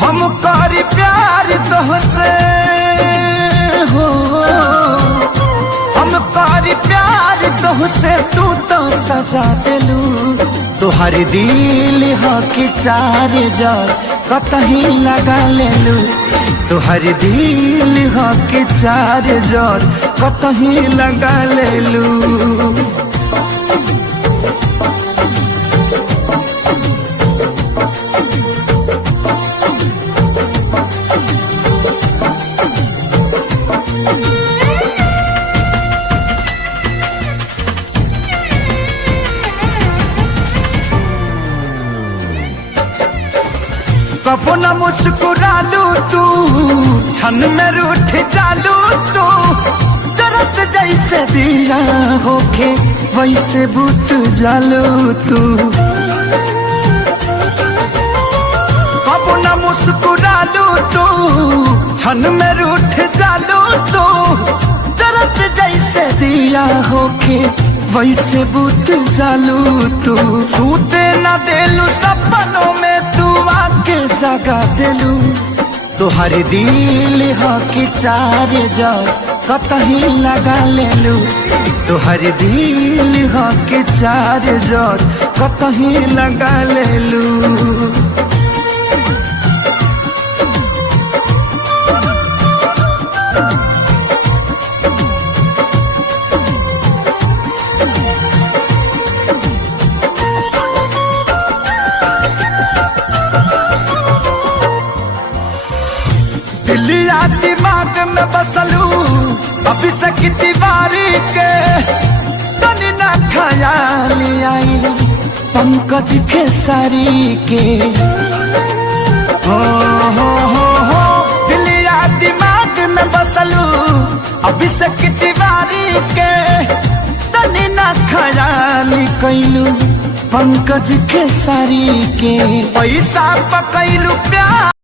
हम करी प्यार तोहसे हो, हम करी प्यार तोहसे, तू तो सजा दिलू। तुहर दिल हो कि चार जार कतही लगा लेलू। तुहर दिल हो कि चार जार कतही लगा लेलू। कबो न मुस्कुरालू तू, क्षण में रूठ जालू तू। जरत जैसे दिया होके वैसे बुत जालू तू। कबो न मुस्कुरालू तू, क्षण में रूठ जालू तू। जरत जैसे दिया होके वैसे बुत जालू तू। सूते न देलू सपनों में तू आके जगा दिलू। तुहर दिल हो कि चार जार कतही लगा लेलू। तुहर दिल हो कि चार जार कतही लगा लेलू। दिलिया दिमाग में बसलू अभी से तिवारी के। तनी न ख्याल आई पंकज खेसारी के। हो दिलिया दिमाग में बसलू अभी से तिवारी के। तनी न ख्याल कैलू पंकज खेसारी के। पैसा पकैलू प्यार